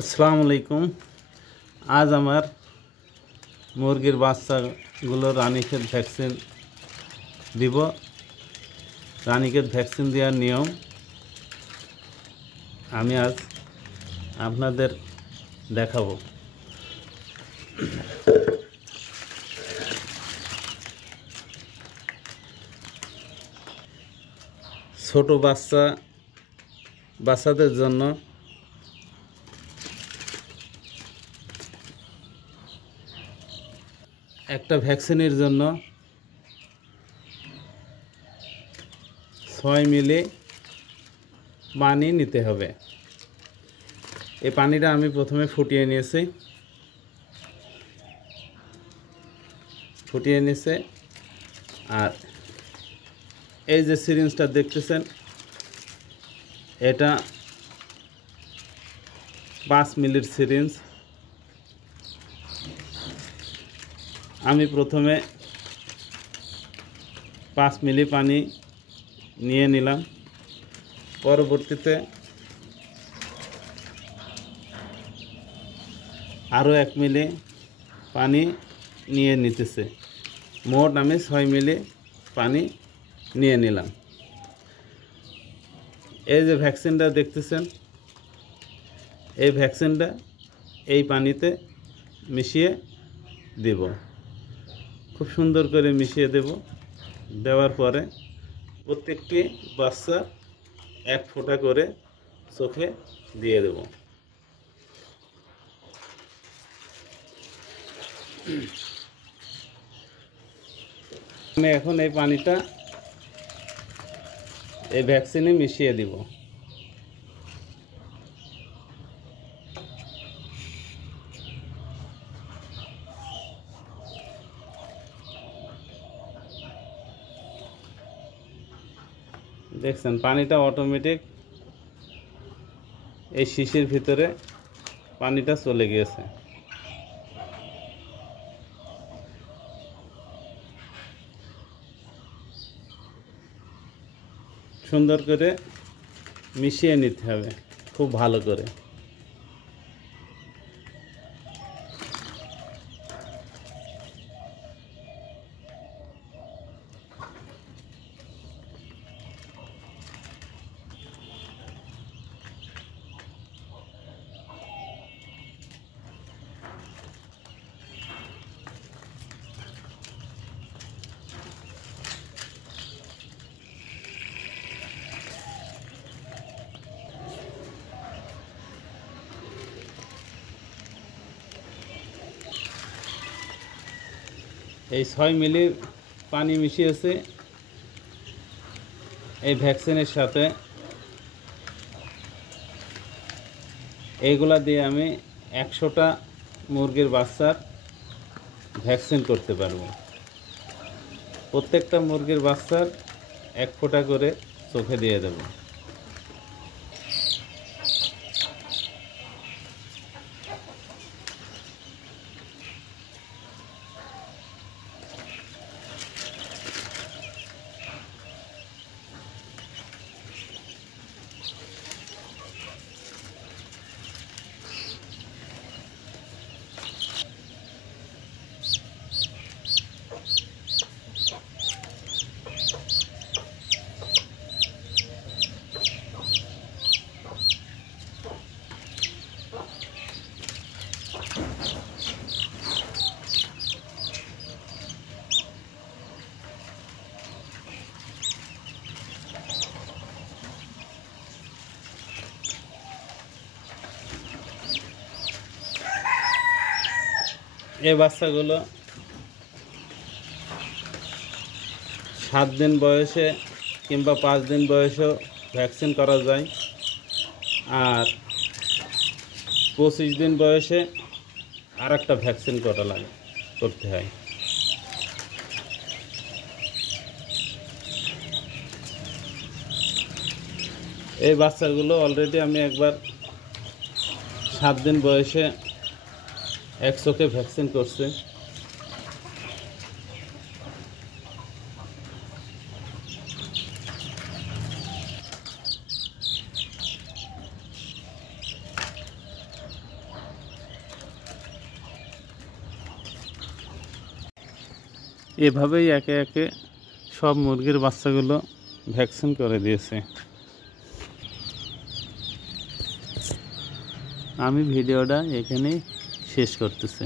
আসসালামু আলাইকুম। আজ আমার মুরগির বাচ্চাগুলো রানীক্ষেত ভ্যাকসিন দিব। রানীক্ষেত ভ্যাকসিন দেওয়ার নিয়ম আমি আজ আপনাদের দেখাবো। ছোট বাচ্চাদের জন্য একটা ভ্যাকসিনের জন্য 6 মিলি পানি নিতে হবে। এই পানিটা আমি প্রথমে ফুটিয়ে নিয়েছি। আর এই যে সিরিঞ্জটা দেখতেছেন, এটা 5 মিলির সিরিঞ্জ। আমি প্রথমে 5 মিলি পানি নিয়ে নিলাম। পরবর্তীতে আরও 1 মিলি পানি নিয়ে নিতেছে। মোট আমি 6 মিলি পানি নিয়ে নিলাম। এই যে ভ্যাকসিনটা দেখতেছেন, এই ভ্যাকসিনটা এই পানিতে মিশিয়ে দেব। খুব সুন্দর করে মিশিয়ে দেব। দেওয়ার পরে প্রত্যেকটি বাচ্চা 1 ফোঁটা করে চোখে দিয়ে দেব। আমি এখন এই পানিটা এই ভ্যাকসিনে মিশিয়ে দিব। দেখছেন, পানিটা অটোমেটিক এই শিশির ভিতরে পানিটা চলে গিয়েছে। সুন্দর করে মিশিয়ে নিতে হবে, খুব ভালো করে। এই 6 মিলি পানি মিশিয়েছে এই ভ্যাকসিনের সাথে। এইগুলা দিয়ে আমি 100টা মুরগির বাচ্চার ভ্যাকসিন করতে পারবো। প্রত্যেকটা মুরগির বাচ্চার 1 ফোঁটা করে চোখে দিয়ে দেব। এই বাচ্চাগুলো 7 দিন বয়সে কিংবা 5 দিন বয়সেও ভ্যাকসিন করা যায়। আর 25 দিন বয়সে আর একটা ভ্যাকসিন করতে হয়। এই বাচ্চাগুলো অলরেডি আমি একবার 7 দিন বয়সে 1 চোখে ভ্যাকসিন করছে। এভাবেই একে একে সব মুরগির বাচ্চাগুলো ভ্যাকসিন করে দিয়েছে। আমি ভিডিওটা এখানেই শেষ করতেছি।